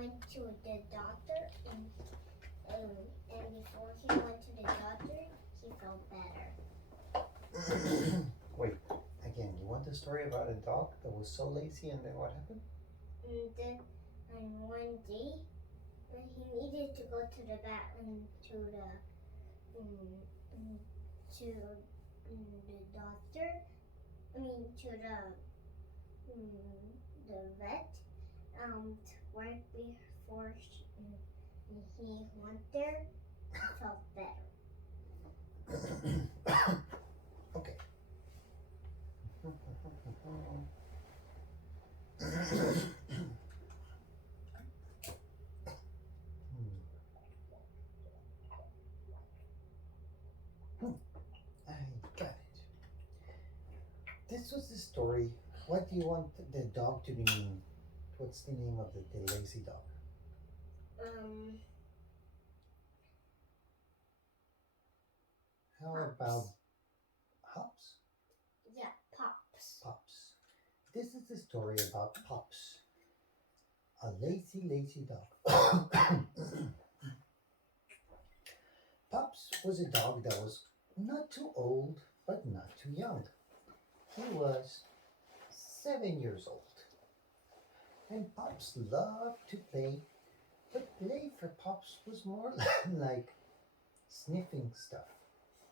went to the doctor, and before he went to the doctor, he felt better. Wait, again, you want the story about a dog that was so lazy and then what happened? And one day, he needed to go to the back to the doctor. To the vet. To work before he went there. He felt better. Okay. I got it. This was the story. What do you want the dog to be named? What's the name of the lazy dog? How Pops. about Hops? Yeah, Pops. Pops. This is the story about Pops, a lazy dog. Pops was a dog that was not too old, but not too young. He was 7 years old. And Pops loved to play, but play for Pops was more like sniffing stuff.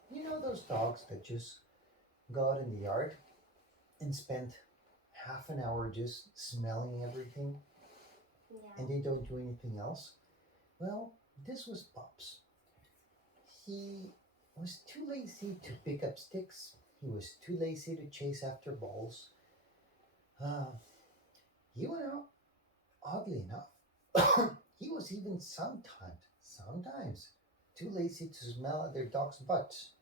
You know those dogs that just go out in the yard and spend half an hour just smelling everything and they don't do anything else? Well, this was Pops. He was too lazy to pick up sticks. He was too lazy to chase after balls. He went out, oddly enough. He was even sometimes too lazy to smell other dogs' butts,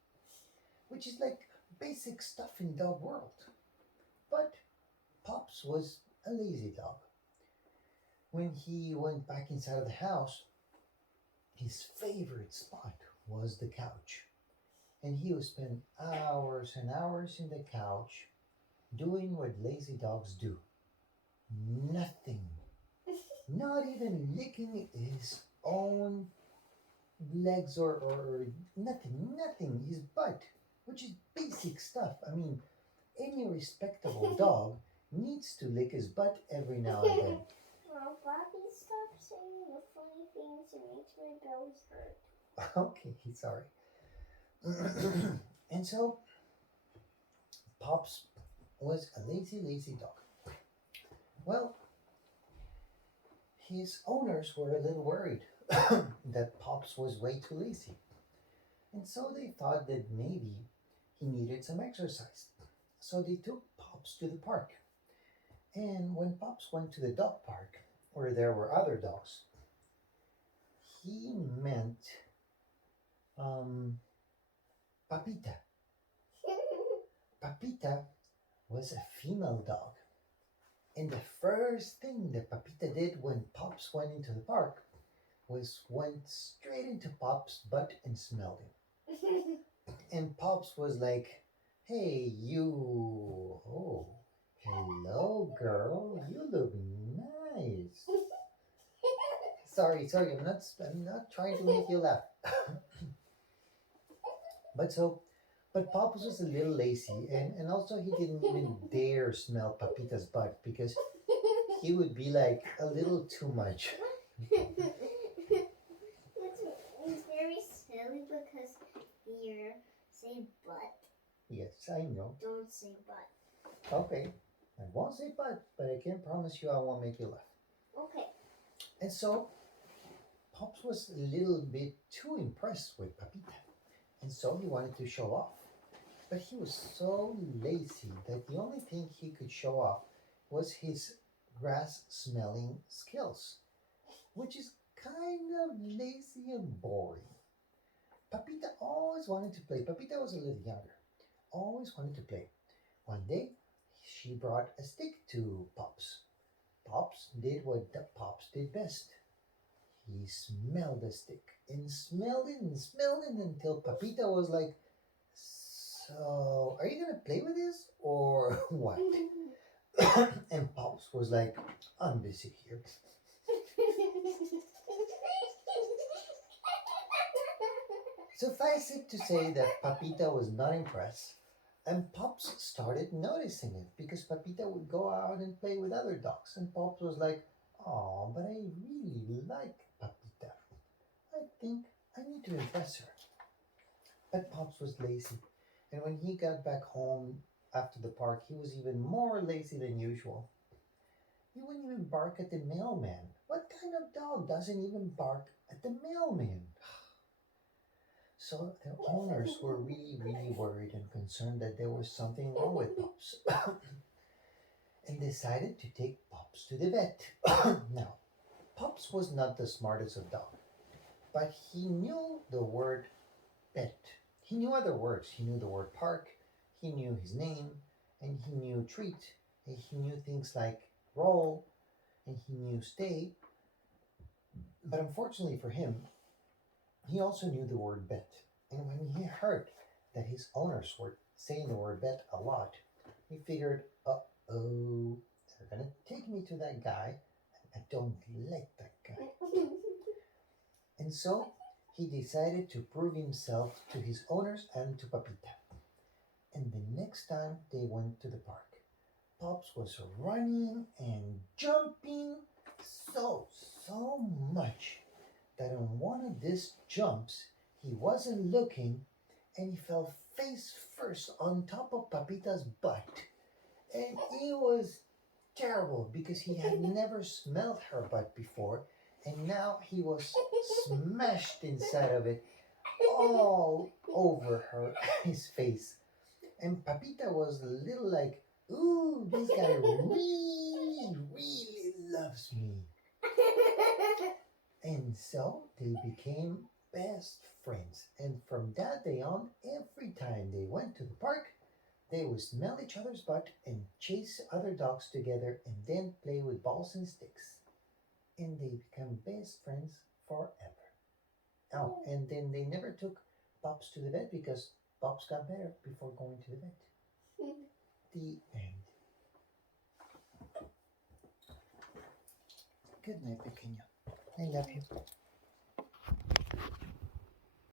which is like basic stuff in dog world. But Pops was a lazy dog. When he went back inside of the house, his favorite spot was the couch. And he would spend hours and hours in the couch doing what lazy dogs do. Nothing. Not even licking his own legs or nothing, his butt, which is basic stuff. I mean, any respectable dog needs to lick his butt every now and then. Well, Bobby, stop saying the funny things. It makes my belly hurt. Okay, sorry. And so, Pops was a lazy dog. Well, his owners were a little worried that Pops was way too lazy. And so they thought that maybe he needed some exercise. So they took Pops to the park. And when Pops went to the dog park, where there were other dogs, he met Papita. Papita was a female dog. And the first thing that Papita did when Pops went into the park was went straight into Pops' butt and smelled him. And Pops was like, "Hey, you. Oh, hello, girl. You look nice." Sorry. I'm not trying to make you laugh. But Pops was a little lazy, and also he didn't even dare smell Papita's butt because he would be like a little too much. It's very silly because you say butt. Yes, I know. Don't say butt. Okay, I won't say but I can promise you I won't make you laugh. Okay. And so, Pops was a little bit too impressed with Papita, and so he wanted to show off. But he was so lazy that the only thing he could show off was his grass smelling skills, which is kind of lazy and boring. Papita always wanted to play. Papita was a little younger, always wanted to play. One day, she brought a stick to Pops. Pops did what the Pops did best. He smelled the stick and smelled it until Papita was like, "So, are you gonna play with this or what?" And Pops was like, "I'm busy here." Suffice it to say that Papita was not impressed, and Pops started noticing it because Papita would go out and play with other dogs, and Pops was like, "Oh, but I really like Papita. I think I need to impress her." But Pops was lazy, and when he got back home after the park, he was even more lazy than usual. He wouldn't even bark at the mailman. What kind of dog doesn't even bark at the mailman? So their owners were really, really worried and concerned that there was something wrong with Pops and decided to take Pops to the vet. Now, Pops was not the smartest of dogs, but he knew the word vet. He knew other words. He knew the word park, he knew his name, and he knew treat, and he knew things like roll, and he knew stay. But unfortunately for him, he also knew the word bet. And when he heard that his owners were saying the word bet a lot, he figured, uh oh, they're going to take me to that guy. I don't like that guy. And so he decided to prove himself to his owners and to Papita. And the next time they went to the park, Pops was running and jumping so much that on one of these jumps, he wasn't looking and he fell face first on top of Papita's butt. And it was terrible because he had never smelled her butt before, and now he was smashed inside of it all over his face. And Papita was a little like, "Ooh, this guy really loves me." And so they became best friends. And from that day on, every time they went to the park, they would smell each other's butt and chase other dogs together and then play with balls and sticks. And they become best friends forever. Oh, and then they never took Pops to the vet because Pops got better before going to the vet. The end. Good night, pequeño. I love you.